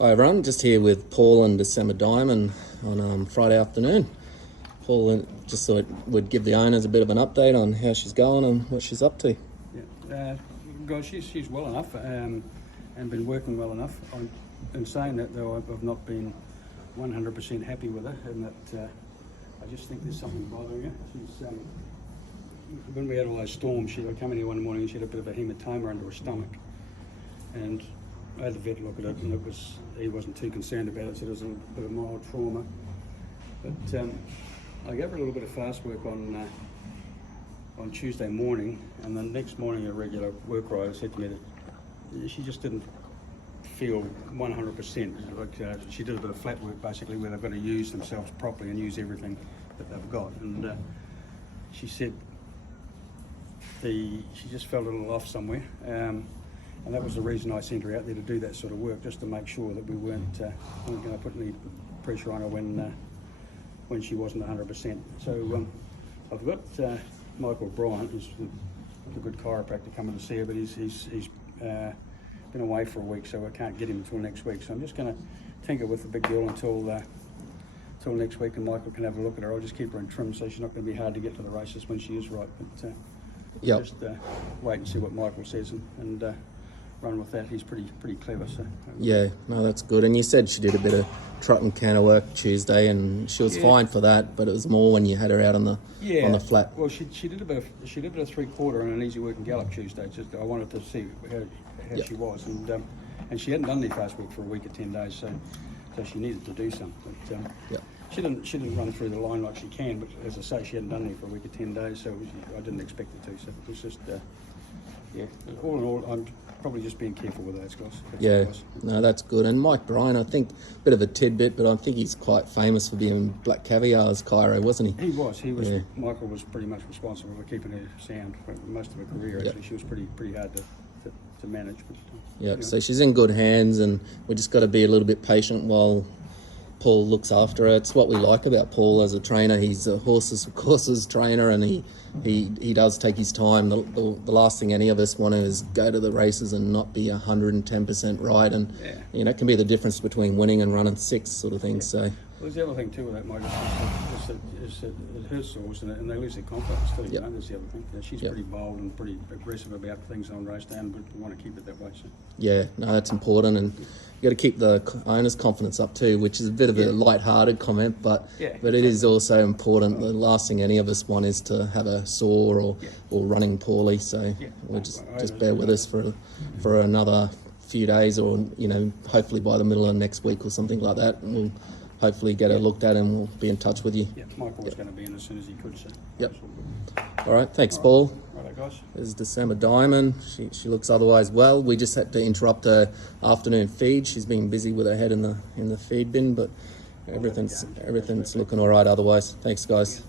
Hi everyone, just here with Paul and December Diamond on Friday afternoon. Paul just thought we'd give the owners a bit of an update on how she's going and what she's up to. Yeah, guys, she's well enough and been working well enough. In saying that though, I've not been 100% happy with her, and that I just think there's something bothering her. She's when we had all those storms, she would come in here one morning and she had a bit of a hematoma under her stomach, and I had the vet look at it, and he wasn't too concerned about it, so it was a bit of mild trauma. But I gave her a little bit of fast work on Tuesday morning, and the next morning a regular work rider said to me that she just didn't feel 100%. Like she did a bit of flat work basically, where they've got to use themselves properly and use everything that they've got. And she said she just felt a little off somewhere. And that was the reason I sent her out there to do that sort of work, just to make sure that we weren't going to put any pressure on her when she wasn't 100%. So I've got Michael Bryant, who's a good chiropractor, coming to see her, but he's been away for a week, so I can't get him until next week. So I'm just going to tinker with the big girl until next week, and Michael can have a look at her. I'll just keep her in trim, so she's not going to be hard to get to the races when she is right. But just wait and see what Michael says, and run with that. He's pretty clever. So Yeah, no, that's good. And you said she did a bit of trot and canter work Tuesday, and she was fine for that. But it was more when you had her out on the flat. Well, she did a bit of 3/4 and an easy work and gallop Tuesday. Just I wanted to see how she was, and she hadn't done any fast work for a week or 10 days, so she needed to do some. But she didn't run through the line like she can. But as I say, she hadn't done any for a week or 10 days, so I didn't expect her to. So it was just all in all, I'm probably just being careful with those guys. No, that's good. And Mike Bryan, I think, a bit of a tidbit, but I think he's quite famous for being Black Caviar's chiro, wasn't he? He was. Yeah. Michael was pretty much responsible for keeping her sound for most of her career. Actually, she was pretty hard to manage. But, So she's in good hands, and we just got to be a little bit patient while Paul looks after her. It's what we like about Paul as a trainer. He's a horses for courses trainer, and he does take his time. The last thing any of us want to is go to the races and not be 110% right, and it can be the difference between winning and running sixth sort of thing. Yeah. So well, there's the other thing too with that, Mike, is that it hurts the horse, and they lose their confidence too. You know, that's the other thing. She's pretty bold and pretty aggressive about things on race day, but we want to keep it that way. So. Yeah, no, that's important, and you got to keep the owner's confidence up too, which is a bit of a light-hearted comment, but it is also important. The last thing any of us want is to have a sore or running poorly. So we'll just bear with us for another few days, or hopefully by the middle of next week or something like that, and we'll hopefully get her looked at, and we'll be in touch with you. Yeah, Michael was going to be in as soon as he could. So. Yep. All right, thanks, Paul. Right, guys. This is December Diamond. She looks otherwise well. We just had to interrupt her afternoon feed. She's been busy with her head in the feed bin, but everything's looking all right otherwise. Thanks, guys.